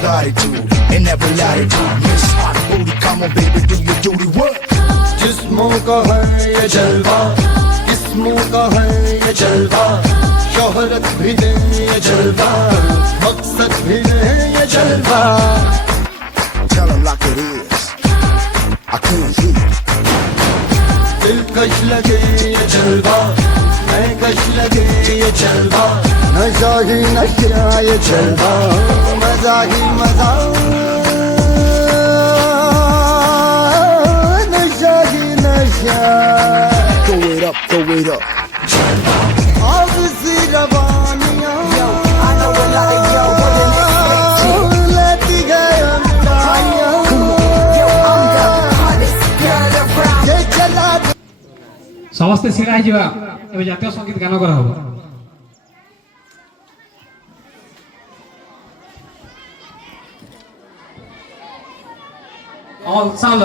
good attitude and never latitude. Miss Hot Booty, come on baby, do your duty work. जिस्मों का है ये जलवा, किस्मों का है ये जलवा, शोहरत भी दे ये जलवा, मकसद भी दे ये जलवा. Tell her like it is, I can't hear. दिलकश लगे ये जलवा, महकश लगे ये जलवा, नशा ही नशा ये जलवा, मजा ही मजा, नशा ही नशा. Throw it up, throw it up. आग सी रवानियां, I know a lot of y'all want to लेती गए अंगारियां. I'm the hottest girl around. ये चला समस्ते सिराई जा एबे जातीय संगीत गान करा हो ऑल साउंड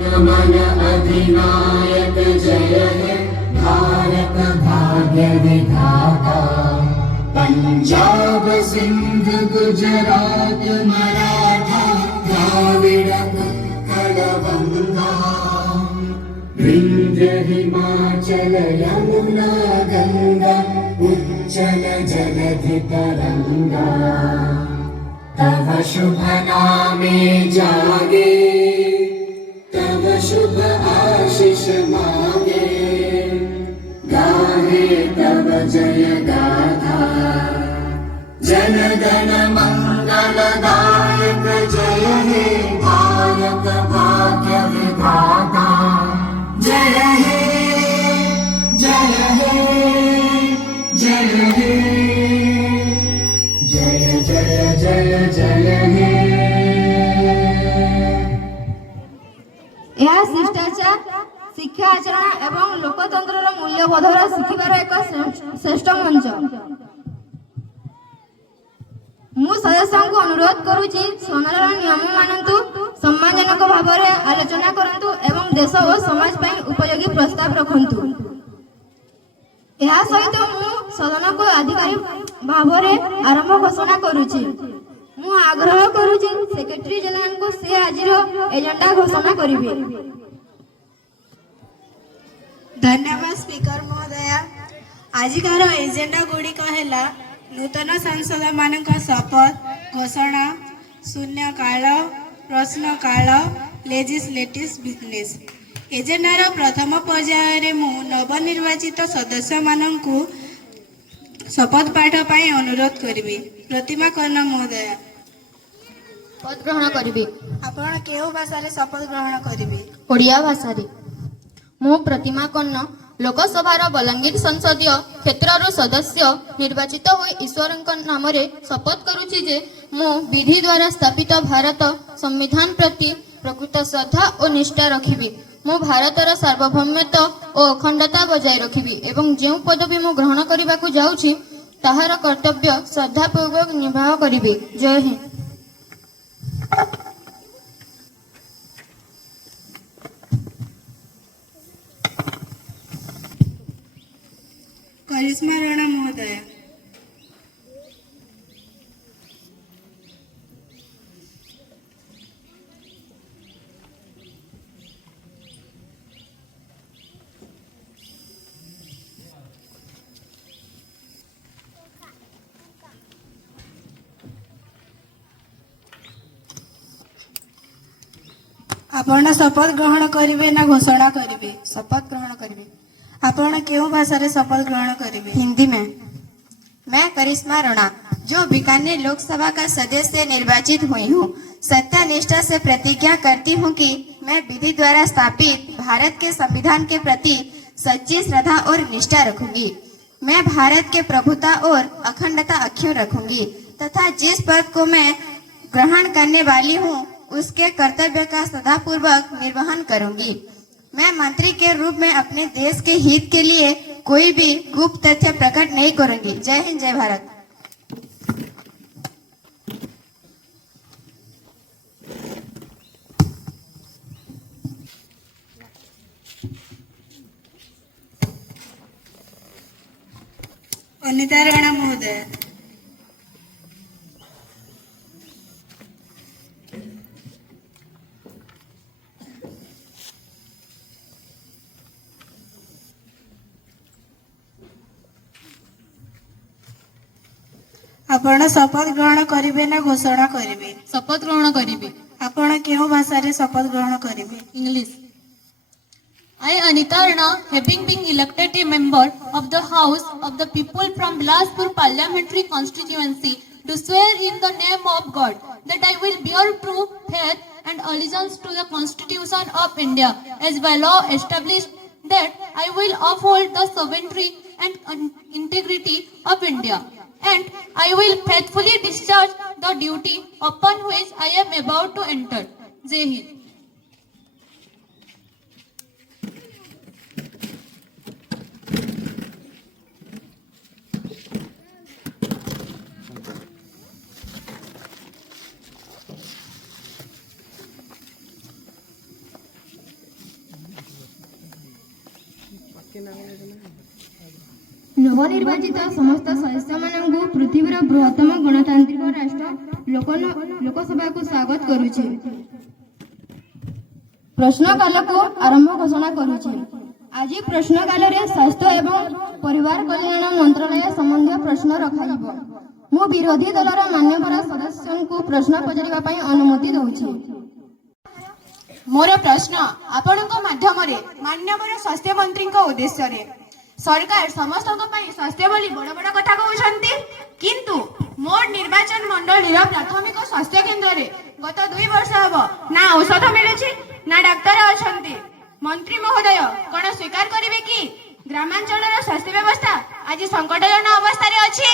नमन अधिनायक जय हे भारत भाग्य विधाता पंजाब सिंध गुजरात मराठा द्राविड़ उत्कल बंगा विंध्य हिमाचल यमुना गंगा उच्चल जलधि तरंगा तव शुभ नामे जागे तव शुभ आशीष मांगे गाहे तव जय गाथा जन गण मंगलदायक जय हे भारत भाग्य विधाता जय हे जय हे जय हे जय जय जय जय हे. यह शिष्टाचार शिक्षा आचरण एवं लोकतंत्र मूल्यबोधर शिखिबार एक श्रेष्ठ मंच. मु सदस्यों को अनुरोध करुची सदनर नियम मानतु सम्मानजनक भाव में आलोचना करंतु एवं देश और समाज पर उपयोगी प्रस्ताव रखंतु. यह सहित मु सदन को अधिकारी भाव में आरंभ घोषणा करुची. मु आग्रह करुची सेक्रेटरी जनरल को से आज एजेंडा घोषणा करिवे. धन्यवाद स्पीकर महोदया. आजिकार एजेंडा गुड़िक है नूतन सांसद मान शपथ घोषणा शून्य काल प्रश्न काल लेजिस्लेटिव बिजनेस. एजेंडार प्रथम पर्यायर मु नवनिर्वाचित सदस्य मानू शपथ पाठ पर अनुरोध करी. प्रतिमा कर्ण महोदया पद ग्रहण करिवे. आपण केउ भाषा रे शपथ ग्रहण करिवे? ओडिया भाषा रे. मु प्रतिमा कर्ण लोकसभार बलांगीर संसदीय क्षेत्रर सदस्य निर्वाचित होई ईश्वर नाम रे शपथ करुछि जे मु विधि द्वारा स्थापित भारत संविधान प्रति प्रकृत श्रद्धा और निष्ठा रखिबि. मु भारतर सार्वभौमत्व और अखंडता बजाय रखिबि एवं जेउ पदवी मु ग्रहण करिबाकु जाउछि ताहार कर्तव्य श्रद्धापूर्वक निर्वाह करिबि. जय हिंद. करिश्मा राणा महोदया आपण शपथ ग्रहण करिवे ना घोषणा करिवे? शपथ ग्रहण करिवे. आपण केउ भाषा रे शपथ ग्रहण करिवे? हिंदी में. मैं करिश्मा राणा जो बीकानेर लोकसभा का सदस्य निर्वाचित हुई हूँ सत्य निष्ठा से प्रतिज्ञा करती हूँ कि मैं विधि द्वारा स्थापित भारत के संविधान के प्रति सच्ची श्रद्धा और निष्ठा रखूंगी. मैं भारत के प्रभुता और अखंडता अक्षुण्ण रखूंगी तथा जिस पद को मैं ग्रहण करने वाली हूँ उसके कर्तव्य का श्रद्धापूर्वक निर्वहन करूंगी. मैं मंत्री के रूप में अपने देश के हित के लिए कोई भी गुप्त तथ्य प्रकट नहीं करूंगी. जय हिंद, जय भारत. अनिता राणा महोदय ଆପଣ ଶପଥ ଗ୍ରହଣ କରିବେ ନା ଘୋଷଣା କରିବେ? ଶପଥ ଗ୍ରହଣ କରିବି। ଆପଣ କେଉଁ ଭାଷାରେ ଶପଥ ଗ୍ରହଣ କରିବେ? English. I, Anita Rana, having been elected a member of the House of the People from Bilaspur Parliamentary Constituency, do swear in the name of God that I will bear true faith and allegiance to the Constitution of India as by law established, that I will uphold the sovereignty and integrity of India, and I will faithfully discharge the duty upon which I am about to enter. Jai Hind. ନବନିର୍ବାଚିତ ସମସ୍ତ ସଦସ୍ୟମାନଙ୍କୁ ପୃଥିବୀର ବୃହତ୍ତମ ଗଣତାନ୍ତ୍ରିକ ରାଷ୍ଟ୍ର ଲୋକସଭାକୁ ସ୍ୱାଗତ କରୁଛି। ପ୍ରଶ୍ନକାଳକୁ ଆରମ୍ଭ ଘୋଷଣା କରୁଛି। ଆଜି ପ୍ରଶ୍ନକାଳରେ ସ୍ୱାସ୍ଥ୍ୟ ଏବଂ ପରିବାର କଲ୍ୟାଣ ମନ୍ତ୍ରାଳୟ ସମ୍ବନ୍ଧୀୟ ପ୍ରଶ୍ନ ରଖାଯିବ। ମୁଁ ବିରୋଧୀ ଦଳର ମାନ୍ୟବର ସଦସ୍ୟଙ୍କୁ ପ୍ରଶ୍ନ ପଚାରିବା ପାଇଁ ଅନୁମତି ଦେଉଛି। ମୋର ପ୍ରଶ୍ନ ଆପଣଙ୍କ ମାଧ୍ୟମରେ ମାନ୍ୟବର ସ୍ୱାସ୍ଥ୍ୟ ମନ୍ତ୍ରୀଙ୍କ ଉଦ୍ଦେଶ୍ୟରେ। ସରକାର ସମସ୍ତଙ୍କ ପାଇଁ ସ୍ୱାସ୍ଥ୍ୟ ବୋଲି ବଡ଼ ବଡ଼ କଥା କହୁଛନ୍ତି, କିନ୍ତୁ ମୋର ନିର୍ବାଚନ ମଣ୍ଡଳୀର ପ୍ରାଥମିକ ସ୍ୱାସ୍ଥ୍ୟ କେନ୍ଦ୍ରରେ ଗତ 2 ବର୍ଷ ହେବ ନା ଔଷଧ ମିଳୁଛି ନା ଡାକ୍ତର ଅଛନ୍ତି। ମନ୍ତ୍ରୀ ମହୋଦୟ କଣ ସ୍ୱୀକାର କରିବେ କି ଗ୍ରାମାଞ୍ଚଳର ସ୍ୱାସ୍ଥ୍ୟ ବ୍ୟବସ୍ଥା ଆଜି ସଙ୍କଟଜନକ ଅବସ୍ଥାରେ ଅଛି?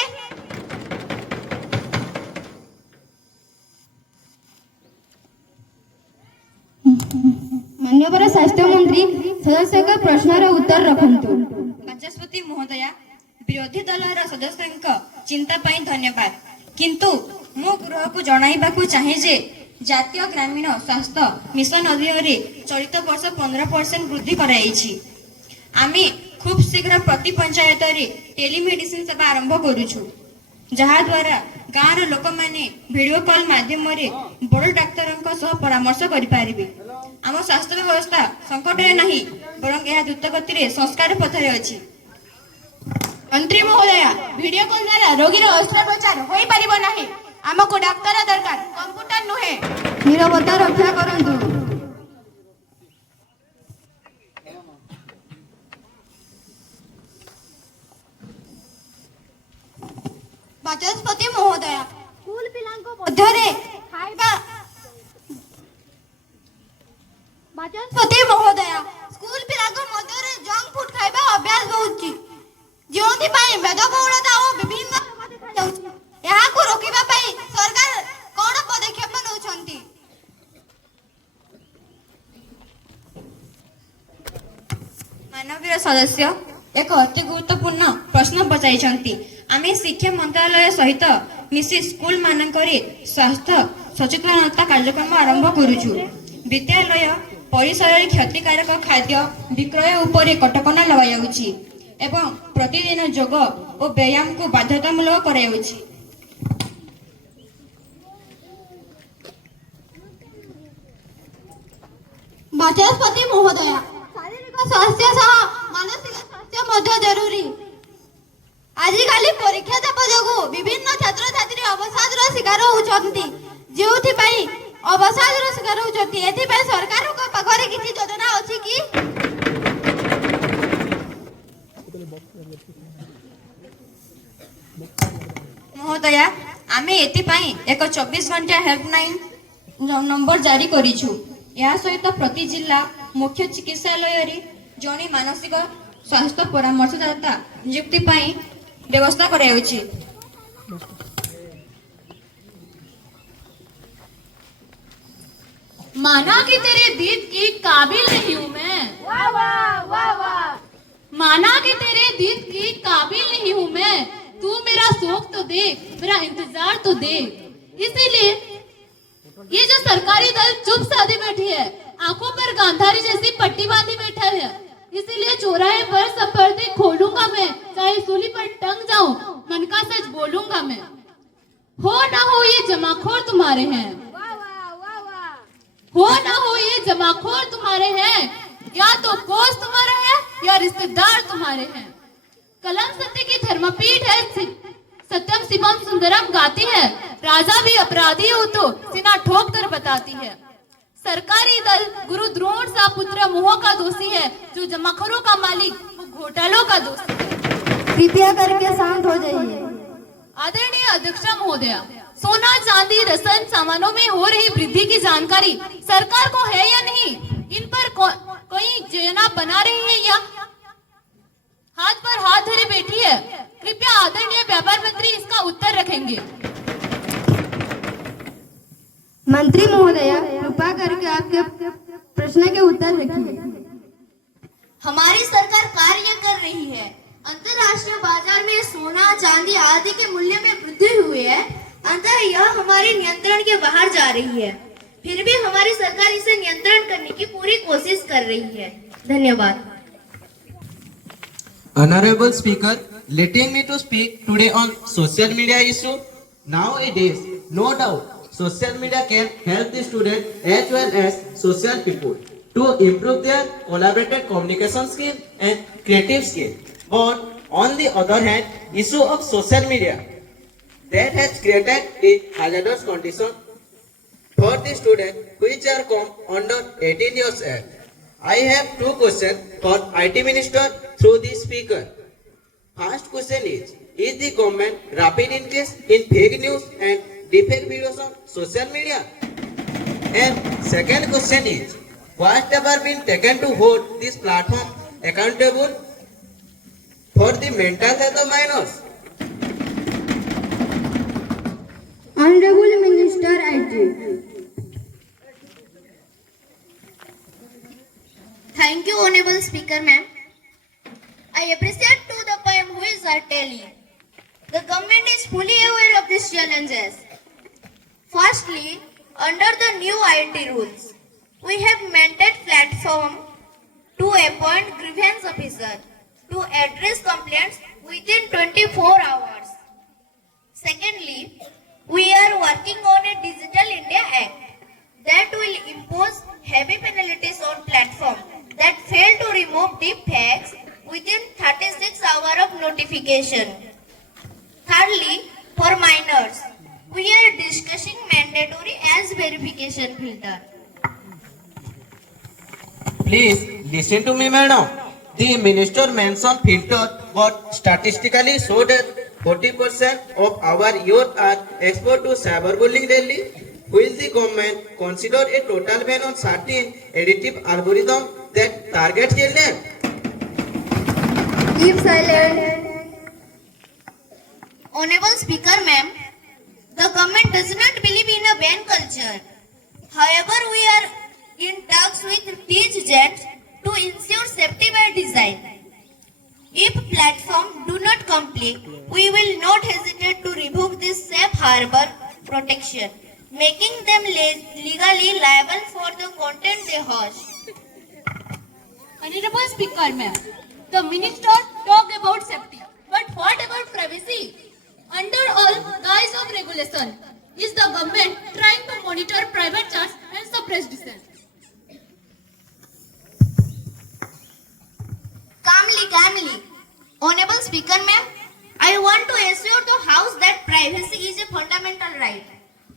ମାନ୍ୟବର ସ୍ୱାସ୍ଥ୍ୟମନ୍ତ୍ରୀ ସଦସ୍ୟଙ୍କ ପ୍ରଶ୍ନର ଉତ୍ତର ରଖନ୍ତୁ। ବାଚସ୍ପତି ମହୋଦୟା, ବିରୋଧୀ ଦଳର ସଦସ୍ୟଙ୍କ ଚିନ୍ତା ପାଇଁ ଧନ୍ୟବାଦ, କିନ୍ତୁ ମୁଁ ଗୃହକୁ ଜଣାଇବାକୁ ଚାହେଁ ଯେ ଜାତୀୟ ଗ୍ରାମୀଣ ସ୍ୱାସ୍ଥ୍ୟ ମିଶନ ଅଧୀନରେ ଚଳିତ ବର୍ଷ 15% ବୃଦ୍ଧି କରାଯାଇଛି। ଆମେ ଖୁବ୍ ଶୀଘ୍ର ପ୍ରତି ପଞ୍ଚାୟତରେ ଟେଲିମେଡିସିନ ସେବା ଆରମ୍ଭ କରୁଛୁ, ଯାହାଦ୍ୱାରା ଗାଁର ଲୋକମାନେ ଭିଡିଓ କଲ୍ ମାଧ୍ୟମରେ ବଡ଼ ଡାକ୍ତରଙ୍କ ସହ ପରାମର୍ଶ କରିପାରିବେ। ଆମ ସ୍ୱାସ୍ଥ୍ୟ ବ୍ୟବସ୍ଥା ସଙ୍କଟରେ ନାହିଁ, ବରଂ ଏହା ଦ୍ରୁତଗତିରେ ସଂସ୍କାର ପଥରେ ଅଛି। ମନ୍ତ୍ରୀ ମହୋଦୟା, ଭିଡିଓ କଲ୍ ଦ୍ୱାରା ରୋଗୀର ଅସ୍ତ୍ରୋପଚାର ହୋଇପାରିବ ନାହିଁ। ଆମକୁ ଡାକ୍ତର ଦରକାର, କମ୍ପ୍ୟୁଟର ନୁହେଁ। ନିରବତା ରକ୍ଷା କରନ୍ତୁ। ବାଚସ୍ପତି ମହୋଦୟା, ସ୍କୁଲ ପିଲାଙ୍କ ମଧ୍ୟରେ ଖାଇବା ବାଚସ୍ପତି ମହୋଦୟା, ସ୍କୁଲ ପିଲାଙ୍କ ମଧ୍ୟରେ ଜଙ୍କ ଫୁଡ୍ ଖାଇବା ଅଭ୍ୟାସ ହେଉଛି, ଯେଉଁଥିପାଇଁ ମେଦବହୁଳତା ଓ ବିଭିନ୍ନ ରୋଗ ଦେଖାଯାଉଛି। ଏହାକୁ ରୋକିବା ପାଇଁ ସରକାର କଣ ପଦକ୍ଷେପ ନେଉଛନ୍ତି? ମାନବୀୟ ସଦସ୍ୟ ଏକ ଅତି ଗୁରୁତ୍ୱପୂର୍ଣ୍ଣ ପ୍ରଶ୍ନ ପଚାରିଛନ୍ତି। ଆମେ ଶିକ୍ଷା ମନ୍ତ୍ରାଳୟ ସହିତ ମିଶି ସ୍କୁଲ ମାନଙ୍କରେ ସ୍ୱାସ୍ଥ୍ୟ ସଚେତନତା କାର୍ଯ୍ୟକ୍ରମ ଆରମ୍ଭ କରୁଛୁ। ବିଦ୍ୟାଳୟ ପରିସରରେ କ୍ଷତିକାରକ ଖାଦ୍ୟ ବିକ୍ରୟ ଉପରେ କଟକଣା ଲଗାଯାଉଛି ଏବଂ ପ୍ରତିଦିନ ଯୋଗ ଓ ବ୍ୟାୟାମକୁ ବାଧ୍ୟତାମୂଳକ କରାଯାଉଛି। ବାଚସ୍ପତି ମହୋଦୟା, ଶାରୀରିକ ସ୍ୱାସ୍ଥ୍ୟ ସହ ମାନସିକ ସ୍ୱାସ୍ଥ୍ୟ ମଧ୍ୟ ଜରୁରୀ। ଆଜିକାଲି ପରୀକ୍ଷା ଚାପ ଯୋଗୁଁ ବିଭିନ୍ନ ଛାତ୍ରଛାତ୍ରୀ ଅବସାଦର ଶିକାର ହେଉଛନ୍ତି, ଯେଉଁଥିପାଇଁ ଅବସାଦର ଶିକାର ହେଉଛନ୍ତି। ଏଥିପାଇଁ ସରକାରଙ୍କ ପାଖରେ କିଛି ଯୋଜନା ଅଛି କି? ମହୋଦୟା, ଆମେ ଏଥିପାଇଁ ଏକ 24 ଘଣ୍ଟିଆ ହେଲ୍ପଲାଇନ୍ ନମ୍ବର ଜାରି କରିଛୁ। ଏହା ସହିତ ପ୍ରତି ଜିଲ୍ଲା ମୁଖ୍ୟ ଚିକିତ୍ସାଳୟରେ ଜଣେ ମାନସିକ ସ୍ୱାସ୍ଥ୍ୟ ପରାମର୍ଶଦାତା ନିଯୁକ୍ତି ପାଇଁ ବ୍ୟବସ୍ଥା କରାଯାଉଛି। माना कि तेरे दीद की काबिल नहीं हूँ मैं, वाह वाह वाह वाह। माना कि तेरे दीद की काबिल नहीं हूँ मैं, तू मेरा शौक तो देख, मेरा इंतजार तो देख। इसीलिए ये जो सरकारी दल चुप साधे बैठी है, आंखों पर गांधारी जैसी पट्टी बांधी बैठा है, इसीलिए चौराहे पर सब पर्दे खोलूंगा मैं, चाहे सूली पर टंग जाऊं, मन का सच बोलूंगा मैं। हो ना हो ये जमाखोर तुम्हारे हैं, हो ना हो ये जमाखोर तुम्हारे हैं, या तो बोस तुम्हारा है या रिश्तेदार तुम्हारे हैं। कलम सत्य की धर्मपीठ है सत्यम शिवम सुंदरम गाती है, राजा भी अपराधी हो तो सीना ठोक कर बताती है। सरकारी दल गुरु द्रोण सा पुत्र मोह का दोषी है, जो जमाखोरों का मालिक वो घोटालों का दोषी है। कृपया करके शांत हो जाइए। आदरणीय अध्यक्ष महोदया, सोना चांदी रसन सामानों में हो रही वृद्धि की जानकारी सरकार को है या नहीं? इन पर कोई योजना बना रही है या हाथ पर हाथ धरे बैठी है? कृपया आदरणीय व्यापार मंत्री इसका उत्तर रखेंगे। मंत्री महोदया, कृपया करके आपके प्रश्न के उत्तर रखिए। हमारी सरकार कार्य कर रही है। अंतर्राष्ट्रीय बाजार में सोना चांदी आदि के मूल्य में वृद्धि हुई है, अतः यह हमारे नियंत्रण के बाहर जा रही है। फिर भी हमारी सरकार इसे नियंत्रण करने की पूरी कोशिश कर रही है। धन्यवाद। Honorable Speaker, letting me to speak today on social media issue. Nowadays, no doubt, social media can help the student as well as social people to improve their collaborative communication skill and creative skill. But on the other hand, issue of social media that has created a hazardous condition for the student which are come under 18 years old. I have two questions for IT Minister through the Speaker. First question is the government rapid increase in fake news and deepfake videos on social media? And second question is, whatever been taken to hold this platform accountable for the mental health of minors? Honorable Minister IT. Thank you, Honorable Speaker, ma'am. I appreciate to the poem who is telling. The government is fully aware of these challenges. Firstly, under the new IT rules, we have mandated platform to appoint grievance officer to address complaints within 24 hours. Secondly, we are working on a Digital India Act that will impose heavy penalties on platforms that fail to remove deep fakes within 36 hours of notification. Thirdly, for minors, we are discussing mandatory as verification filter. Please listen to me, madam. The minister mentioned filter, but statistically showed that 40% of our youth are exposed to cyberbullying daily. Will the government consider a total ban on certain additive algorithms that target children? Keep silent. Honorable Speaker, ma'am, the government does not believe in a ban culture. However, we are in talks with teach agents to ensure safety by design. If platforms do not comply, we will not hesitate to revoke this safe harbor protection, making them legally liable for the content they host. Honorable Speaker, ma'am, the minister talked about safety, but what about privacy? Under all guise of regulation, is the government trying to monitor private chats and suppress dissent? Calmly. Honorable Speaker, ma'am, I want to assure the House that privacy is a fundamental right.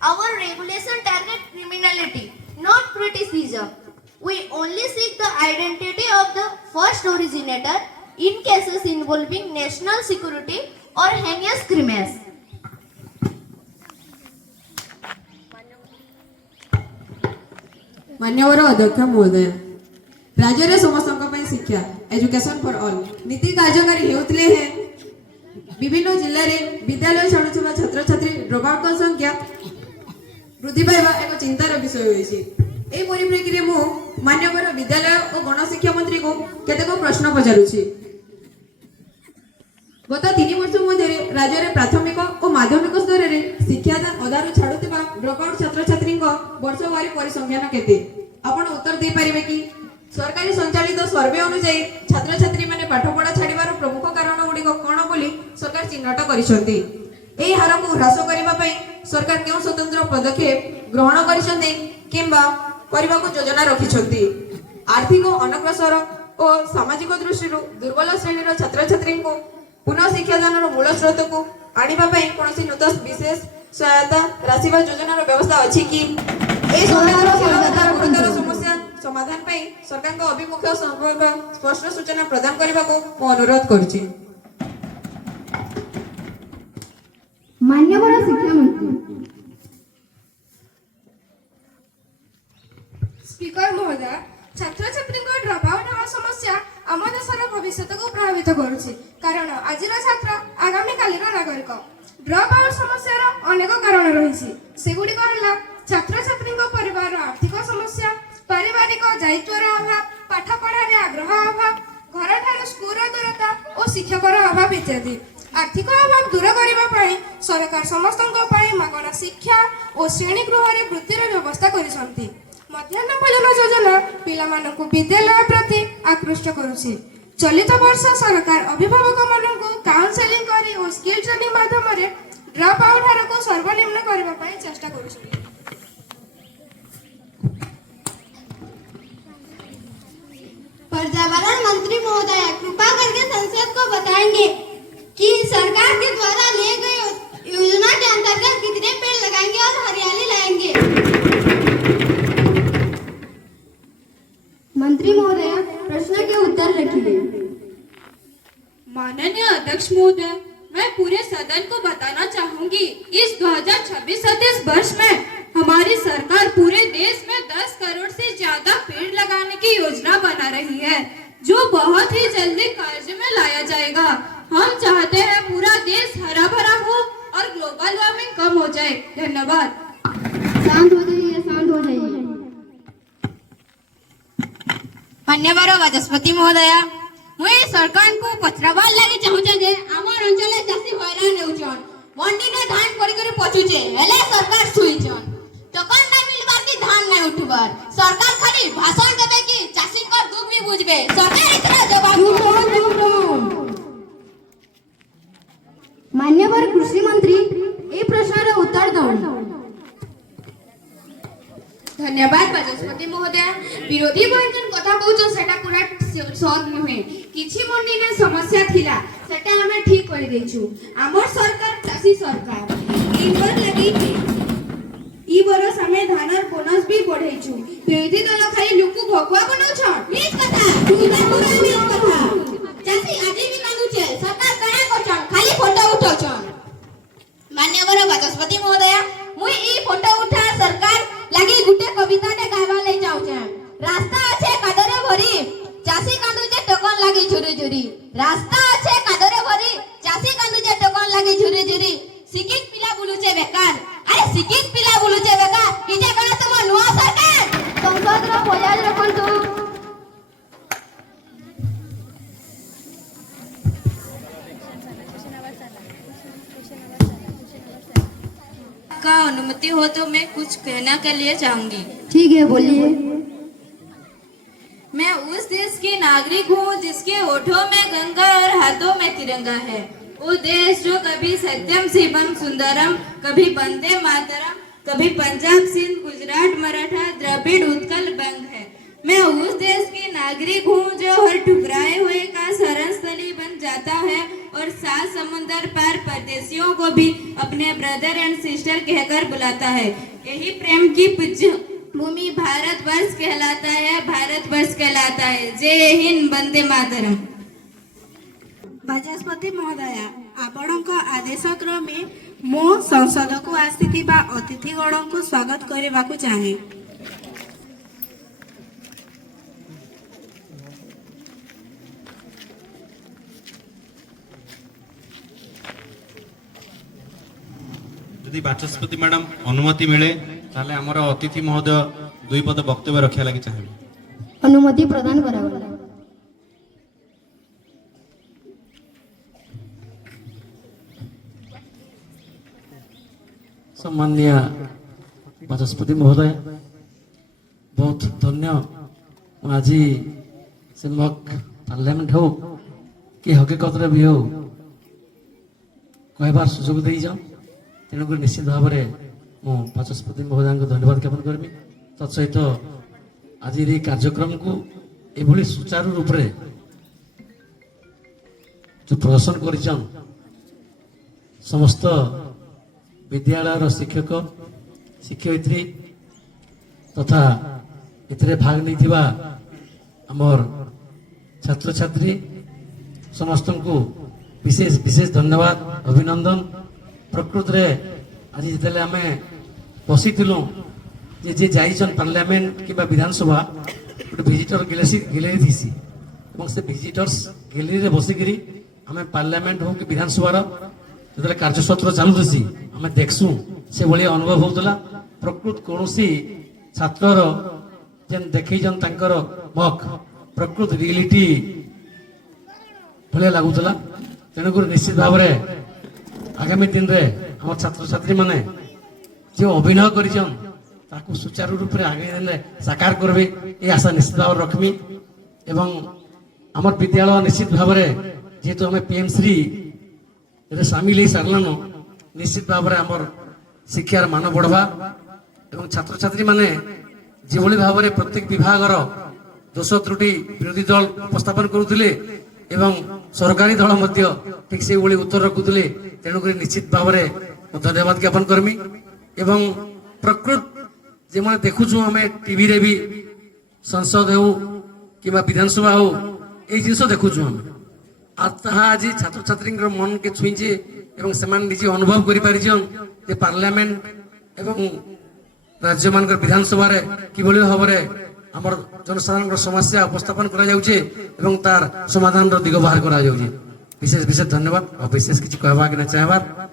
Our regulation targets criminality, not criticism. We only seek the identity of the first originator in cases involving national security or heinous crimes. मान्यवर अध्यक्ष महोदय, राज्य समस्त शिक्षा education for all नीति कार्यकारी होते हैं। विभिन्न जिले में विद्यालय छाड़ुवा छात्र छात्री ड्रॉपआउट संख्या वृद्धि पाइबा एक चिंतार विषय होइछि। एही परिप्रेक्षी मु मान्यवर विद्यालय और गणशिक्षा मंत्री को केतेक प्रश्न पचारुछि। गत 3 वर्ष मध्य राज्य में प्राथमिक और माध्यमिक स्तर में शिक्षादान अधारू छाड़ुवा ड्रॉपआउट छात्र छात्री वर्षवारी परिसंख्यान केते? आपण उत्तर दे पारिबे कि? सरकारी संचालित सर्वे अनुसार छात्र छात्री माने पाठपढ़ा छाड़िबार प्रमुख कारण गुड़िक कौन बोली सरकार चिन्हट करिसेंती। एही हार को ह्रास करबा पई सरकार केउ स्वतंत्र पदक्षेप ग्रहण करिसेंती किंबा करबा को योजना रखिसेंती? आर्थिक अनग्रसर और सामाजिक दृष्टि दुर्बल श्रेणी छात्र छात्री को पुनः शिक्षादान मूल स्रोत को आनिबा पई कोनोसी नूतन विशेष सहायता राशि वा योजनार व्यवस्था अछि कि ए गुरुतर समस्या समाधान पई सरकारक अभिमुख्य संपर्क स्पष्ट सूचना प्रदान करबा को मो अनुरोध करूची। मान्यवर शिक्षा मंत्री स्पीकर महोदय, छात्र छात्री ड्रप आउट होवा समस्या आम देशर भविष्य को प्रभावित करुछि कारण आज छात्र आगामी कालीर नागरिक। ड्रप आउट समस्यार अनेक कारण रही सेगुड़िक है छात्र छात्री परिवार आर्थिक समस्या, पारिवारिक दायित्वर अभाव, पाठ पढ़ार आग्रह अभाव, घर ठार स्कूल दूरता और शिक्षकर अभाव इत्यादि। आर्थिक अभाव दूर करने सरकार समस्त मागणा शिक्षा और श्रेणीगृह वृत्तिर व्यवस्था करिसंती। मध्याह्न भोजन योजना पिलामानंकु विद्यालय प्रति आकृष्ट करुछि। चलित वर्ष सरकार अभिभावक मानंकु काउंसेलिंग करी और स्किल ट्रेनिंग माध्यम रे ड्रप आउट हार को सर्वनिम्न करबा पई चेष्टा करुछि। पर्यावरण मंत्री महोदय, कृपा करके संसद को बताएंगे कि सरकार के द्वारा लिए गए योजना के अंतर्गत कितने पेड़ लगाएंगे और हरियाली लाएंगे। मंत्री महोदय, प्रश्न के उत्तर रखिए। माननीय अध्यक्ष महोदय, मैं पूरे सदन को बताना चाहूंगी इस 2026-27 वर्ष में हमारी सरकार पूरे देश में 10 करोड़ से ज्यादा पेड़ लगाने की योजना बना रही है जो बहुत ही जल्दी कार्य में लाया जाएगा। हम चाहते हैं पूरा देश हरा भरा हो और ग्लोबल वार्मिंग कम हो जाए। धन्यवाद। शांत हो जाइए, शांत हो जाइए। मान्यवर वाचस्पति महोदय, मुझे सरकार को पचराबार लगे चाहूचे जे आमर अंचल चाषी हैरान हेउछन। मंडी ने धान करी करी पचुचे हेले सरकार सुइछन। टोकन नहीं मिलबार की धान नहीं उठबार। सरकार खाली भाषण देबे कि चाषी को दुख भी बुझबे। सरकार इतना जवाब मान्यवर कृषि मंत्री ए प्रश्नर उत्तर दौन। धन्यवाद वाचस्पति महोदय। विरोधी बहन कथा कहउछन सेटा पूरा सद नुहे। किछि मंडी ने समस्या थिला सेटा हमें ठीक कर देछु। हमर सरकार चासी सरकार इनवर लगी ई बरस हमें धानर बोनस भी बढ़ेछु। विरोधी दल खाली लुकु भगवा बनौछन। नीच कथा पूरा पूरा नीच कथा। चाषी आजे भी कांदुचे सरकार करा करछन खाली फोटो उठाउछन। मान्यवर वाचस्पति महोदय, मुई ई फोटो उठा सरकार लगी गुटे कविता ने गावा ले जाउछे। रास्ता अच्छे कादरे भरी चासी कांदुचे टोकन लगी झुरी झुरी। रास्ता अच्छे कादरे भरी चासी कांदुचे टोकन लगी झुरी झुरी। शिक्षित पिला बुलुचे बेकार। अरे शिक्षित पिला बुलुचे बेकार इजे कना तुम नुआ सरकार संसद रो बजाज रखंतु। का अनुमति हो तो मैं कुछ कहना के लिए चाहूंगी। ठीक है, बोलिए। मैं उस देश की नागरिक हूँ जिसके होठों में गंगा और हाथों में तिरंगा है। वो देश जो कभी सत्यम शिवम सुंदरम, कभी वंदे मातरम, कभी पंजाब सिंध गुजरात मराठा द्रविड़ उत्कल बंग है। मैं उस देश की नागरिक हूँ जो हर ठुकराए हुए का शरण स्थली बन जाता है और 7 समुंदर पार परदेशियों को भी अपने ब्रदर एंड सिस्टर कहकर बुलाता है। यही प्रेम की पूज्य भूमि भारतवर्ष कहलाता है, भारतवर्ष कहलाता है। जय हिंद, वंदे मातरम। वाचस्पति महोदय, आपणक आदेश क्रमे मो संसद को आसीथिबा अतिथिगण को स्वागत करबाकू चाहे। यदि बाचस्पति मैडम अनुमति मिले ताले हमर अतिथि महोदय 2 पद वक्तव्य रखिया लागि चाहे। अनुमति प्रदान करागला। सम्माननीय बाचस्पति महोदय, बहुत धन्य आज से मक पार्लियामेंट हो कि हकीकत भी हो कहबार सुजोग दे जाओ। तेणुक निश्चित भाव में मु बाचस्पति महोदय को धन्यवाद ज्ञापन करमी। तत्सहित आज कार्यक्रम को एभली सुचारू रूप से जो प्रदर्शन कर समस्त विद्यालय शिक्षक शिक्षयित्री तथा एथिरे भाग नहीं आमर छात्र छात्री समस्त को विशेष विशेष धन्यवाद अभिनंदन। प्रकृत रे आज जिते आम बसी जे जाइछन पार्लियामेंट कि विधानसभा गोटे विजिटर गैलरी थी से विजिटर्स गैलरी रे बसिकी आम पार्लियामेंट हो कि विधानसभा जो कार्यसत्र चलुची आम देखसु से भाई अनुभव होता। प्रकृत कौन छात्र जेन देखन तांकर मक प्रकृत रियलिटी भाया लगुला। तेणुक निश्चित भाव में आगामी दिन में आम छात्र छात्री मैंने जो अभिनय कर सुचारू रूप से आगे देने साकार करेंगे ये आशा निश्चित भाव रखमी। एवं आम विद्यालय निश्चित भाव में जेहेतु आम पीएमश्री सामिल हो सारान निश्चित भाव में आम शिक्षार मान बढ़वा एवं छात्र छात्री मैंने जो भाव में प्रत्येक विभाग दोष त्रुटि विरोधी दल उपस्थापन करुले एवं सरकारी दल ठीक से उत्तर रखुले। तेणुक निश्चित भाव में धन्यवाद ज्ञापन करमी। एवं प्रकृत जे मैंने देखुचु आम टीवी रे भी संसद हो कि विधानसभा हो ये जिन देखुचु आम आज छात्र छात्री मन के छुईचे एवं से निजे अनुभव कर पार्लियामेंट एवं राज्य मान विधानसभा कि भाव में आमर जनसाधारण समस्या उपस्थापन कर तार समाधान दिग बाहर कर विशेष विशेष धन्यवाद और विशेष किसी कहवा कि चाहबार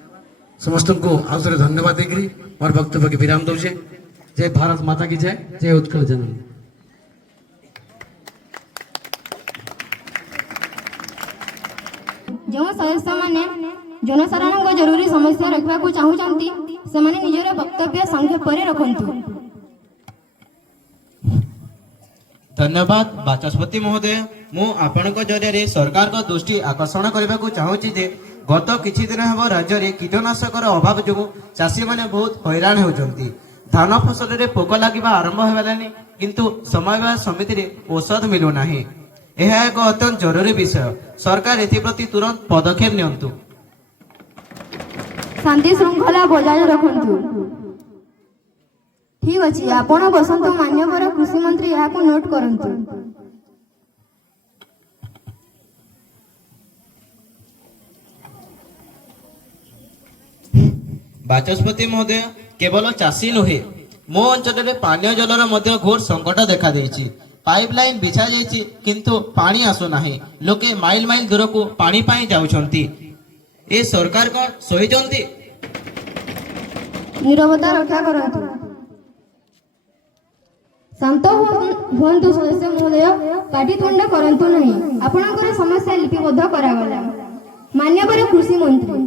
समस्त को आउ थे धन्यवाद देकर मोर वक्तव्य के विराम दौचे। जय भारत माता की जय, जय उत्कल जननी। जो सदस्य माने जनसाधारण जरूरी समस्या रखा चाहूँगी से निजर वक्तव्य संक्षेप रखु। धन्यवाद बाचस्पति महोदय। मु आपनक जरिए सरकार को दृष्टि आकर्षण करने को चाहूँगी जे गत किछि दिन हम राज्य में कीटनाशक अभाव जो चाषी मैंने बहुत हैरान होती। धान फसल रे पोक लगे आरंभ होगलानी किंतु समन्वय समिति रे औषध मिलूना। यह एक अत्यंत जरूरी विषय। सरकार एप्रति तुरंत पदक्षेप नियंतु। शांति श्रृंखला बजाय रखु। ठीक अच्छे आपण बसंत मान्यवर कृषि मंत्री यहाँ नोट करंतु। बाचस्पति महोदय केवल चाषी नुहे मो अंचल पानीय जलर घोर संकट देखा देइछि। पाइपलाइन बिछा जाइछि किंतु पानी आसुना। लोके माइल माइल दूर को पानी पाई जाउछंती। ए सरकार कोन सोइचंती? नीरवता रक्षा करंतु। शांत हुअन्तु सदस्य महोदय, पाटितुंड करंतु नहीं। आपणकर समस्या लिपिबद्ध करागला। मान्यवर कृषि मंत्री।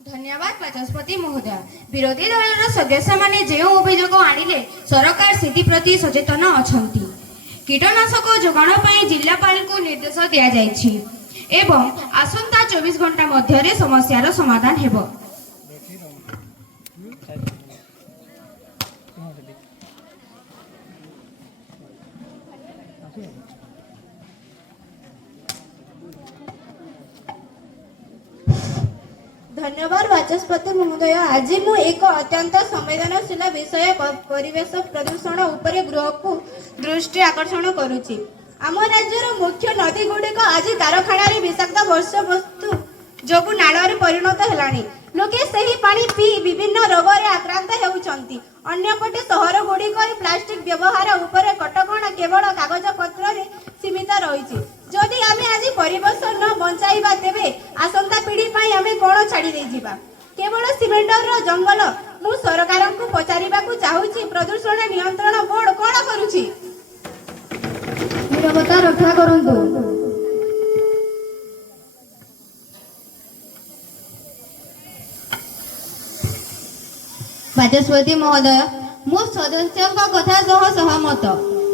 धन्यवाद बाचस्पति महोदय। विरोधी दल सदस्य माने जो अभियोग आनिले सरकार सिद्धि प्रति सचेतन अछंती। कीटनाशक जोगाण पई जिल्लापाल को निर्देश दिया जायछि एवं आसंता 24 घंटा मध्यरे समस्यार समाधान हेबो। धन्यवाद बाचस्पति महोदय। आज मु एक अत्यंत संवेदनशील विषय परिवेश प्रदूषण उपरे गृह को दृष्टि आकर्षण करुछि। आम राज्यर मुख्य नदी गुड़िक आज कारखाना विषाक्त वर्ष वस्तु जोगु नाड़ परिणत हेलानी। लोके सही पानी पी विभिन्न रोग आक्रांत हेउछंती। अन्यपटे सहर गुड़िक प्लास्टिक व्यवहार उपरे कटकणा केवल कागज पत्र रे सीमित रही। जदि आमे आज परिवेश न बंचाइबा तेबे आसंता पीढ़ी पई आमे कोन छाड़ी दे जिबा। केवल सिमेंटर जंगल। मु सरकार को पचारिबा को चाहूछि प्रदूषण नियंत्रण बोर्ड कोन करूछि? नीरवता रक्षा करंतु। बाचस्पति महोदय, मो सदस्यों कथा सह सहमत।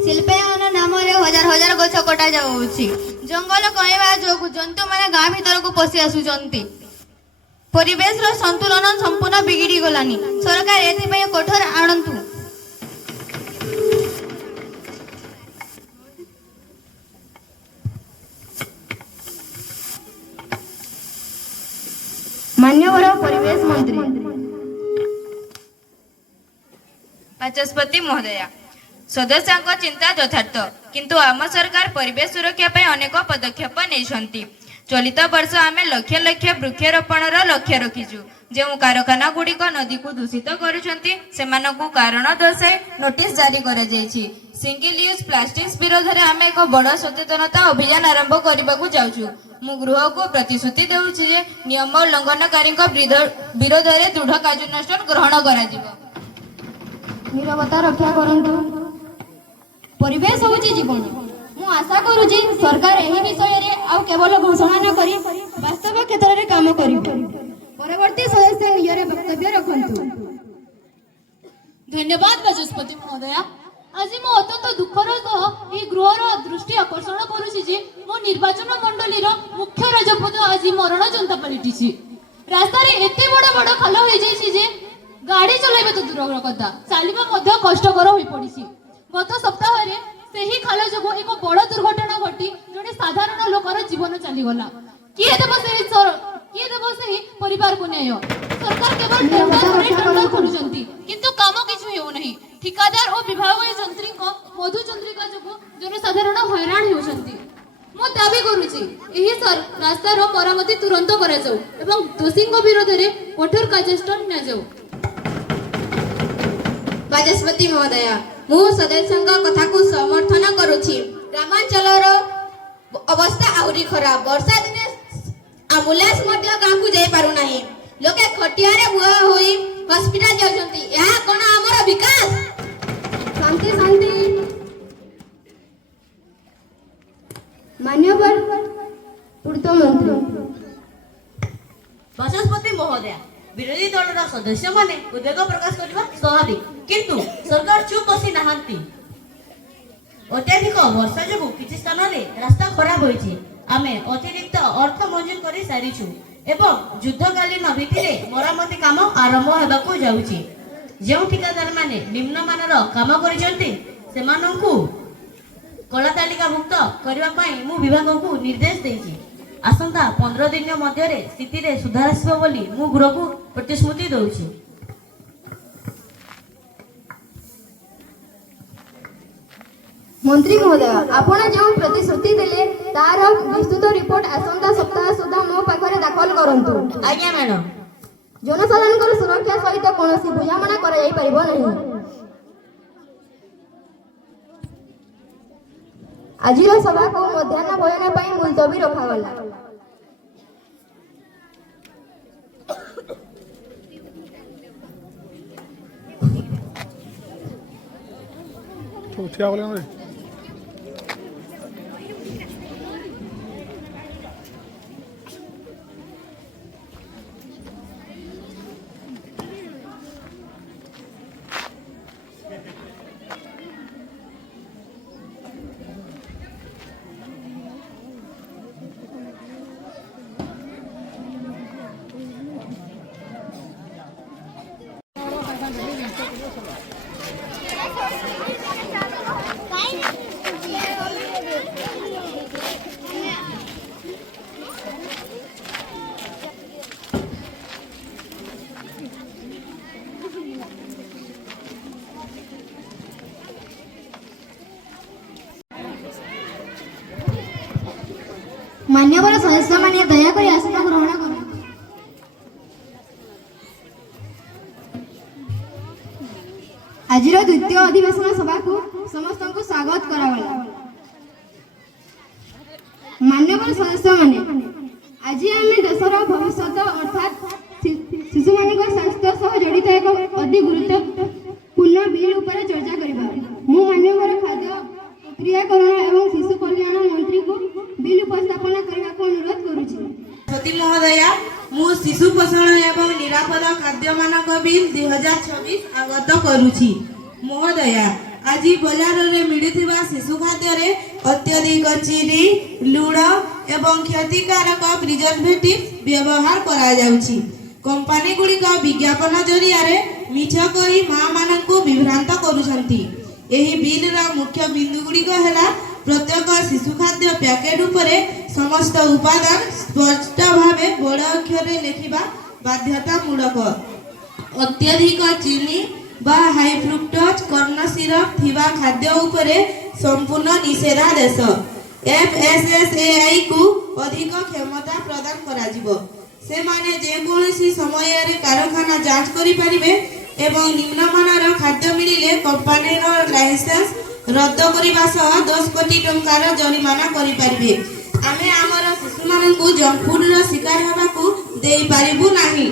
शिल्पायन नाम हजार हजार गछ कटा जाउछि। जंगल कहिबा जोगु जंतु माने गाँ भीतर को पशि आसुचंती। परिवेश रो संतुलन संपूर्ण बिगिड़ी गलानी। सरकार एथि कठोर आणंतु। मान्यवर परिवेश मंत्री ବାଚସ୍ପତି ମହୋଦୟା, ସଦସ୍ୟଙ୍କ ଚିନ୍ତା ଯଥାର୍ଥ, କିନ୍ତୁ ଆମ ସରକାର ପରିବେଶ ସୁରକ୍ଷା ପାଇଁ ଅନେକ ପଦକ୍ଷେପ ନେଇଛନ୍ତି। ଚଳିତ ବର୍ଷ ଆମେ ଲକ୍ଷ ଲକ୍ଷ ବୃକ୍ଷରୋପଣର ଲକ୍ଷ୍ୟ ରଖିଛୁ। ଯେଉଁ କାରଖାନା ଗୁଡ଼ିକ ନଦୀକୁ ଦୂଷିତ କରୁଛନ୍ତି ସେମାନଙ୍କୁ କାରଣ ଦର୍ଶାଇ ନୋଟିସ୍ ଜାରି କରାଯାଇଛି। ସିଙ୍ଗଲ ୟୁଜ୍ ପ୍ଲାଷ୍ଟିକ୍ସ ବିରୋଧରେ ଆମେ ଏକ ବଡ଼ ସଚେତନତା ଅଭିଯାନ ଆରମ୍ଭ କରିବାକୁ ଯାଉଛୁ। ମୁଁ ଗୃହକୁ ପ୍ରତିଶ୍ରୁତି ଦେଉଛି ଯେ ନିୟମ ଉଲ୍ଲଂଘନକାରୀଙ୍କ ବିରୋଧରେ ଦୃଢ଼ କାର୍ଯ୍ୟାନୁଷ୍ଠାନ ଗ୍ରହଣ କରାଯିବ। नीरवता रक्षा करंतु। परिवेश होची जीवन। मु आशा करूची सरकार एही विषय रे आ केवल घोषणा न करी वास्तव क्षेत्र रे काम करिबो। परवर्ती सदस्य निजरे वक्तव्य रखंतु। धन्यवाद बाचस्पति महोदया। आज मो अत्यंत दुखर सह ई गृहर दृष्टि आकर्षण करूची जे मो निर्वाचन मंडलीर मुख्य राजपथ आज मरण जनता पलटिछि। रास्ता रे एते बड़ बड़ खाल होई जाईछि जे गाड़ी चलाइबा तो दूर कथा चलवा मध्य कष्टकर हो पड़ी। गत सप्ताह से खाल जो एक बड़ दुर्घटना घटी जड़े साधारण लोकर जीवन चलीगला। किए देव से परिवार को न्याय? सरकार केवल टेंडर करुचंती किंतु काम किछु हेउ नहीं। ठिकादार और विभागीय जंत्री को मधु चंद्रिका जो जनसाधारण हैरान होउचंती। मो दाबी करूची एही रास्तार मरामती तुरंत करा जाऊ एवं दोषीଙ୍କ विरोध में कठोर कार्यानुष्ठान न जाऊ। ବାଚସ୍ପତି ମହୋଦୟା, ମୁଁ ସଦସ୍ୟଙ୍କ କଥାକୁ ସମର୍ଥନ କରୁଛି। ଗ୍ରାମାଞ୍ଚଳର ଅବସ୍ଥା ଆହୁରି ଖରାପ। ବର୍ଷା ଦିନେ ଆମ୍ବୁଲାନ୍ସ ମଧ୍ୟ ଗାଁକୁ ଯାଇପାରୁନାହିଁ। ଲୋକେ ଖଟିଆରେ ବୁହା ହୋଇ ହସ୍ପିଟାଲ ଯାଉଛନ୍ତି। ଏହା କ'ଣ ଆମର ବିକାଶ? शांति शांति। मान्यवर पूर्त मंत्री ବାଚସ୍ପତି ମହୋଦୟା, ବିରୋଧୀ ଦଳର ସଦସ୍ୟ ମାନେ ଉଦ୍ବେଗ ପ୍ରକାଶ କରିବା ସ୍ୱାଭାବିକ, କିନ୍ତୁ ସରକାର ଚୁପ୍ ବସି ନାହାନ୍ତି। ଅତ୍ୟଧିକ ବର୍ଷା ଯୋଗୁଁ କିଛି ସ୍ଥାନରେ ରାସ୍ତା ଖରାପ ହୋଇଛି। ଆମେ ଅତିରିକ୍ତ ଅର୍ଥ ମଞ୍ଜୁର କରି ସାରିଛୁ ଏବଂ ଯୁଦ୍ଧକାଳୀନ ଭିତ୍ତିରେ ମରାମତି କାମ ଆରମ୍ଭ ହେବାକୁ ଯାଉଛି। ଯେଉଁ ଠିକାଦାରମାନେ ନିମ୍ନମାନର କାମ କରିଛନ୍ତି ସେମାନଙ୍କୁ କଳା ତାଲିକାଭୁକ୍ତ କରିବା ପାଇଁ ମୁଁ ବିଭାଗକୁ ନିର୍ଦ୍ଦେଶ ଦେଇଛି। ଆସନ୍ତା 15 ଦିନ ମଧ୍ୟରେ ସ୍ଥିତିରେ ସୁଧାର ଆସିବ ବୋଲି ମୁଁ ଗୃହକୁ ପ୍ରତିଶ୍ରୁତି ଦେଉଛି। मंत्री महोदय, आपण जो प्रतिश्रुति देले तार विस्तृत रिपोर्ट आसंता सप्ताह सुधा मो पाखरे दाखल करंतु। आज्ञा मैडम। जनसाधारण सुरक्षा सहित कौन बुझामणा कर नहीं। आज सभा को मध्याह्न भोजन पर मुलतवी रखागला। मान्यवर सदस्य माने दयाकरी आसन ग्रहण कर। आज द्वितीय अधिवेशन सभा को समस्त को स्वागत करागला। मान्यवर सदस्य माने आज आम देशर भविष्य अर्थात शिशु मान स्वास्थ्य सह जड़ित एक अति गुरुत्वपूर्ण बिल उपर चर्चा करबा। मु मान्यवर खाद्य प्रक्रियाकरण एवं शिशु कल्याण मंत्री को बिल उपस्थापन करने को अनुरोध करूची। सती महोदया, मु शिशु पोषण एवं निरापद खाद्य मानक बिल 2026 आगत करूची। महोदया, आज बाजार रे मिलुथिबा शिशु खाद्य रे अत्यधिक चीनी, लूण एवं क्षतिकारक प्रिजर्वेटिव व्यवहार करा जाउची। कंपनी गुड़िक विज्ञापन जरिया रे मिछ कही मां मानकु विभ्रांत करूछंती। एही बिल रा मुख्य बिंदु गुड़िक हैला प्रत्येक शिशु खाद्य पैकेट उपरे समस्त उपादान स्पष्ट भावे बड़ अक्षर लिखा ବାଧ୍ୟତାମୂଳକ। ଅତ୍ୟଧିକ ଚିନି ବା ହାଇ ଫ୍ରୁକ୍ଟୋଜ କର୍ଣ୍ଣ ସିରପ ଥିବା ଖାଦ୍ୟ ଉପରେ ସମ୍ପୂର୍ଣ୍ଣ ନିଷେଧାଦେଶ। FSSAI କୁ ଅଧିକ କ୍ଷମତା ପ୍ରଦାନ କରାଯିବ। ସେମାନେ ଯେକୌଣସି ସମୟରେ କାରଖାନା ଯାଞ୍ଚ କରିପାରିବେ ଏବଂ ନିମ୍ନମାନର ଖାଦ୍ୟ ମିଳିଲେ କମ୍ପାନୀର ଲାଇସେନ୍ସ ରଦ୍ଦ କରିବା ସହ 10 କୋଟି ଟଙ୍କାର ଜରିମାନା କରିପାରିବେ। ଆମେ ଆମର ଶିଶୁମାନଙ୍କୁ ଜଙ୍କ ଫୁଡର ଶିକାର ହେବାକୁ ଦେଇପାରିବୁ ନାହିଁ।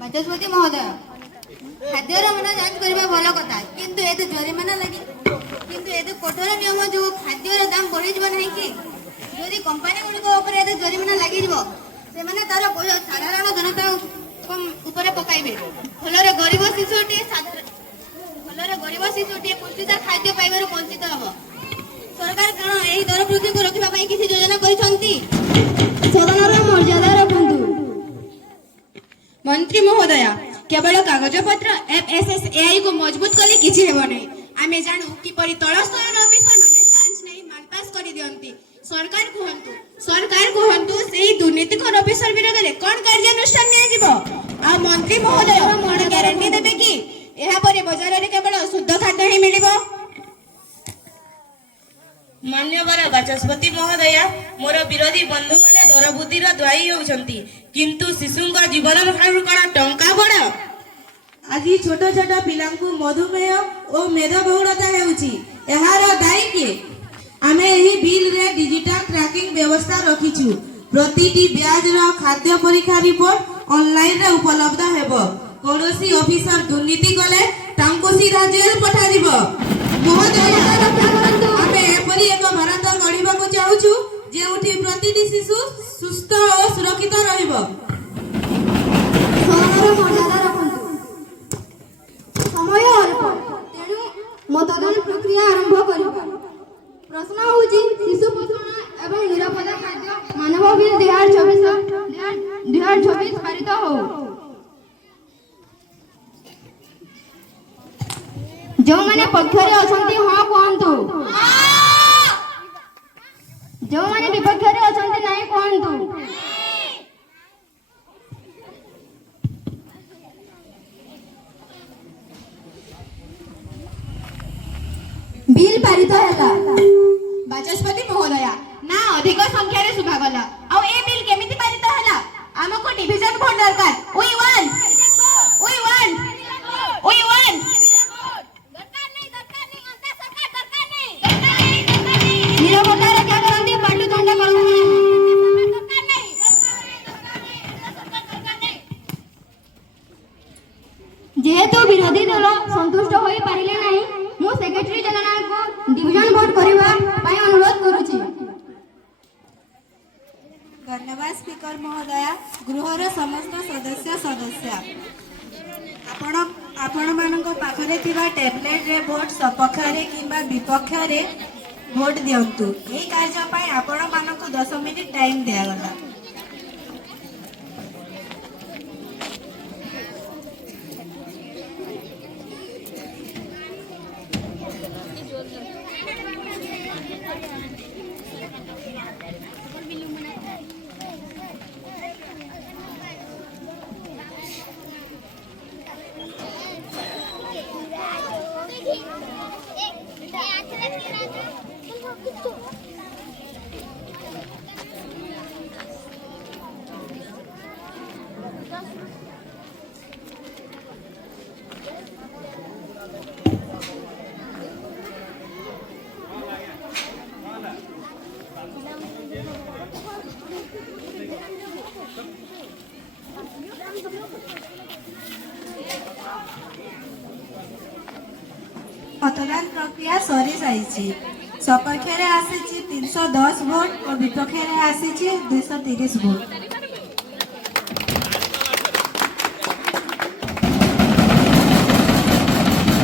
ବାଚସ୍ପତି ମହୋଦୟ, ଖାଦ୍ୟର ମାନ ଯାଞ୍ଚ କରିବା ଭଲ କଥା, କିନ୍ତୁ ଏତେ ଜରିମାନା ଲାଗି କିନ୍ତୁ ଏତେ କଠୋର ନିୟମ ଯୋଗୁଁ ଖାଦ୍ୟର ଦାମ ବଢ଼ିଯିବ ନାହିଁ କି? ଯଦି କମ୍ପାନୀ ଗୁଡ଼ିକ ଉପରେ ଏତେ ଜରିମାନା ଲାଗିଯିବ, ସେମାନେ ତାର ବୋଝ ସାଧାରଣ ଜନତା ଉପରେ ପକାଇବେ। ଫଳରେ ଗରିବ ଶିଶୁଟିଏ ପୁଷ୍ଟିସାର ଖାଦ୍ୟ ପାଇବାରୁ ବଞ୍ଚିତ ହେବ। ସରକାର କ'ଣ ଏହି ଦର ବୃଦ୍ଧିକୁ ରୋକିବା ପାଇଁ କିଛି ଯୋଜନା କରିଛନ୍ତି? ସଦନର ମର୍ଯ୍ୟାଦା ରଖନ୍ତୁ। ମନ୍ତ୍ରୀ ମହୋଦୟା, କେବଳ କାଗଜପତ୍ର FSSAI କୁ ମଜବୁତ କଲେ କିଛି ହେବ ନାହିଁ। ଆମେ ଜାଣୁ କିପରି ତଳ ସ୍ତରର ଅଫିସରମାନେ ଲାଞ୍ଚ ନେଇ ମାଲପାସ୍ କରିଦିଅନ୍ତି। ସରକାର କୁହନ୍ତୁ ସେହି ଦୁର୍ନୀତିଖୋର ଅଫିସର ବିରୋଧରେ କ'ଣ କାର୍ଯ୍ୟାନୁଷ୍ଠାନ ନିଆଯିବ? ଆଉ ମନ୍ତ୍ରୀ ମହୋଦୟ କ'ଣ ଗ୍ୟାରେଣ୍ଟି ଦେବେ କି ଏହାପରେ ବଜାରରେ କେବଳ ଶୁଦ୍ଧ ଖାଦ୍ୟ ହିଁ ମିଳିବ? ମାନ୍ୟବର ବାଚସ୍ପତି ମହୋଦୟା, ମୋର ବିରୋଧୀ ବନ୍ଧୁମାନେ ଦର ବୃଦ୍ଧିର ଦାୟୀ ହେଉଛନ୍ତି, କିନ୍ତୁ ଶିଶୁଙ୍କ ଜୀବନ ଠାରୁ କ'ଣ ଟଙ୍କା ବଡ଼? ଆଜି ଛୋଟ ଛୋଟ ପିଲାଙ୍କୁ ମଧୁମେହ ଓ ମେଦବହୁଳତା ହେଉଛି, ଏହାର ଦାୟୀ କିଏ? ଆମେ ଏହି ବିଲ୍ରେ ଡିଜିଟାଲ ଟ୍ରାକିଂ ବ୍ୟବସ୍ଥା ରଖିଛୁ। ପ୍ରତିଟି ବ୍ୟାଚ୍ର ଖାଦ୍ୟ ପରୀକ୍ଷା ରିପୋର୍ଟ ଅନଲାଇନରେ ଉପଲବ୍ଧ ହେବ। କୌଣସି ଅଫିସର ଦୁର୍ନୀତି କଲେ ତାଙ୍କୁ ସିଧା ଜେଲ ପଠାଯିବ। ମହୋଦୟ, ଆମେ ଏପରି ଏକ ଭାରତ ଗଢ଼ିବାକୁ ଚାହୁଁଛୁ ଯେଉଁଠି ପ୍ରତିଟି ଶିଶୁ ସୁସ୍ଥ ଓ ସୁରକ୍ଷିତ ରହିବ। ସମୟ ଅଳ୍ପ, ତେଣୁ ମତଦାନ ପ୍ରକ୍ରିୟା ଆରମ୍ଭ କରିବା। ପ୍ରଶ୍ନ ହେଉଛି ଶିଶୁ ପୋଷଣ ଏବଂ ନିରାପଦ ଖାଦ୍ୟ ମାନବ ବିଲ୍ 2024 ପାରିତ ହଉ। ଯେଉଁମାନେ ପକ୍ଷରେ ଅଛନ୍ତି ହଁ କୁହନ୍ତୁ। ଯେଉଁମାନେ ବିପକ୍ଷରେ ଅଛନ୍ତି ନାହିଁ କୁହନ୍ତୁ। ବିଲ୍ ପାରିତ ହେଲା। ବାଚସ୍ପତି ମହୋଦୟା, ନା ଅଧିକ ସଂଖ୍ୟାରେ ଶୁଭାଗଲା। ଆଉ ଏ ବିଲ୍ କେମିତି ପାରିତ ହେଲା? ଆମକୁ ଡିଭିଜନ ଭୋଟ ଦରକାର। We want। ନିରବତା ରକ୍ଷା କରନ୍ତି, ପାଟିତୁଣ୍ଡ କରନ୍ତି ନାହିଁ। ଯେହେତୁ ବିରୋଧୀ ଦଳ ସନ୍ତୁଷ୍ଟ ହୋଇପାରିଲେ ନାହିଁ, ମୁଁ ସେକ୍ରେଟାରୀ ଜେନେରାଲଙ୍କୁ ଡିଭିଜନ ଭୋଟ କରିବା ପାଇଁ ଅନୁରୋଧ କରୁଛି। ଧନ୍ୟବାଦ ସ୍ପିକର ମହୋଦୟା, ଗୃହର ସମସ୍ତ ସଦସ୍ୟ ଆପଣମାନଙ୍କ ପାଖରେ ଥିବା ଟ୍ୟାବଲେଟରେ ଭୋଟ ସପକ୍ଷରେ କିମ୍ବା ବିପକ୍ଷରେ ଭୋଟ ଦିଅନ୍ତୁ। ଏହି କାର୍ଯ୍ୟ ପାଇଁ ଆପଣମାନଙ୍କୁ 10 ମିନିଟ୍ ଟାଇମ୍ ଦିଆଗଲା। मतदान प्रक्रिया सरी जाइछि। सपक्षरे आसीछि 310 भोट और विपक्षरे आसीछि 230 भोट।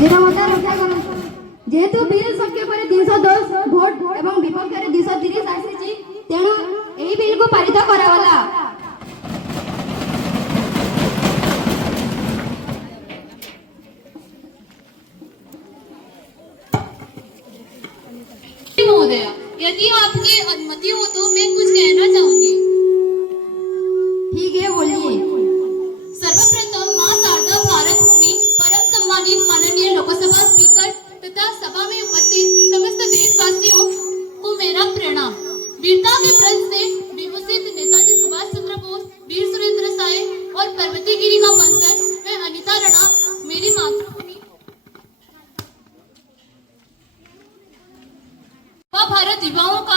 ନିରବତା ରକ୍ଷା କରନ୍ତୁ। ଯେହେତୁ ବିଲ୍ ସପକ୍ଷରେ 310 ଭୋଟ ଏବଂ ବିପକ୍ଷରେ 230 ଆସିଛି, ତେଣୁ ଏହି ବିଲ୍କୁ ପାରିତ କରାଗଲା। है। सर्वप्रथम मां शारदा भारत भूमि परम सम्मानित माननीय लोकसभा स्पीकर तथा सभा में उपस्थित समस्त देशवासियों को मेरा प्रणाम। वीरता के व्रत से विभूषित नेताजी सुभाष चंद्र बोस, वीर सुरेंद्र साय और पर्वती गिरी का वंशज मैं अनिता राणा मेरी मातृभूमि भारत युवाओं का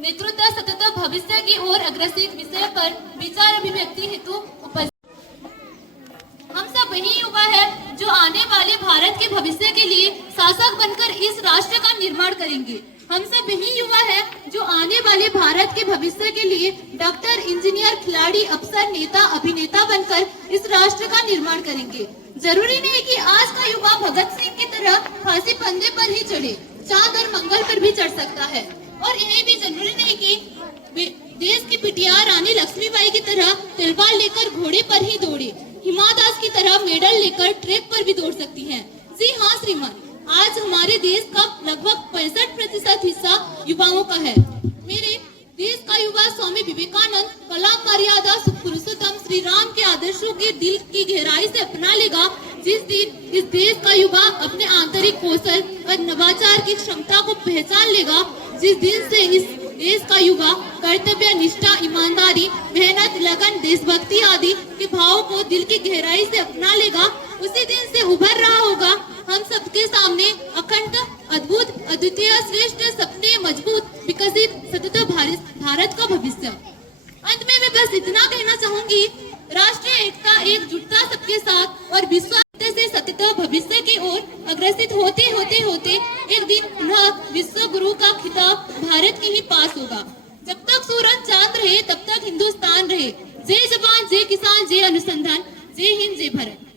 नेतृत्व सतत भविष्य की ओर अग्रसित विषय पर विचार अभिव्यक्ति हेतु उपस्थित। हम सब वही युवा है जो आने वाले भारत के भविष्य के लिए शासक बनकर इस राष्ट्र का निर्माण करेंगे। हम सब वही युवा है जो आने वाले भारत के भविष्य के लिए डॉक्टर, इंजीनियर, खिलाड़ी, अफसर, नेता, अभिनेता बनकर इस राष्ट्र का निर्माण करेंगे। जरूरी नहीं कि आज का युवा भगत सिंह की तरह फांसी फंदे पर ही चढ़े, चांद और मंगल पर भी चढ़ सकता है। और इन्हें भी जरूरी नहीं कि देश की बिटिया रानी लक्ष्मीबाई की तरह तलवार लेकर घोड़े पर ही दौड़े, हिमा दास की तरह मेडल लेकर ट्रैक पर भी दौड़ सकती हैं। जी हाँ श्रीमान, आज हमारे देश का लगभग 65% हिस्सा युवाओं का है। मेरे देश का युवा स्वामी विवेकानंद, कलाम, मर्यादा, पुरुषोत्तम श्री राम के आदर्शों के दिल की गहराई से अपना लेगा। जिस दिन इस देश का युवा अपने आंतरिक कौशल और नवाचार की क्षमता को पहचान लेगा, जिस दिन से इस देश का युवा कर्तव्य निष्ठा, ईमानदारी, मेहनत, लगन, देशभक्ति आदि के भावों को दिल की गहराई से अपना लेगा, उसी दिन से उभर रहा होगा हम सबके सामने अखंड, अद्भुत, अद्वितीय, श्रेष्ठ, सपने मजबूत, विकसित, सतत भारत का भविष्य। अंत में मैं बस इतना कहना चाहूंगी, राष्ट्रीय एकता, एकजुटता सबके साथ और विश्वास से सतत भविष्य की ओर अग्रसित होते होते होते एक दिन पुनः विश्व गुरु का खिताब भारत के ही पास होगा। जब तक सूरज चांद रहे तब तक हिंदुस्तान रहे। जय जवान, जय किसान, जय अनुसंधान, जय हिंद, जय भारत।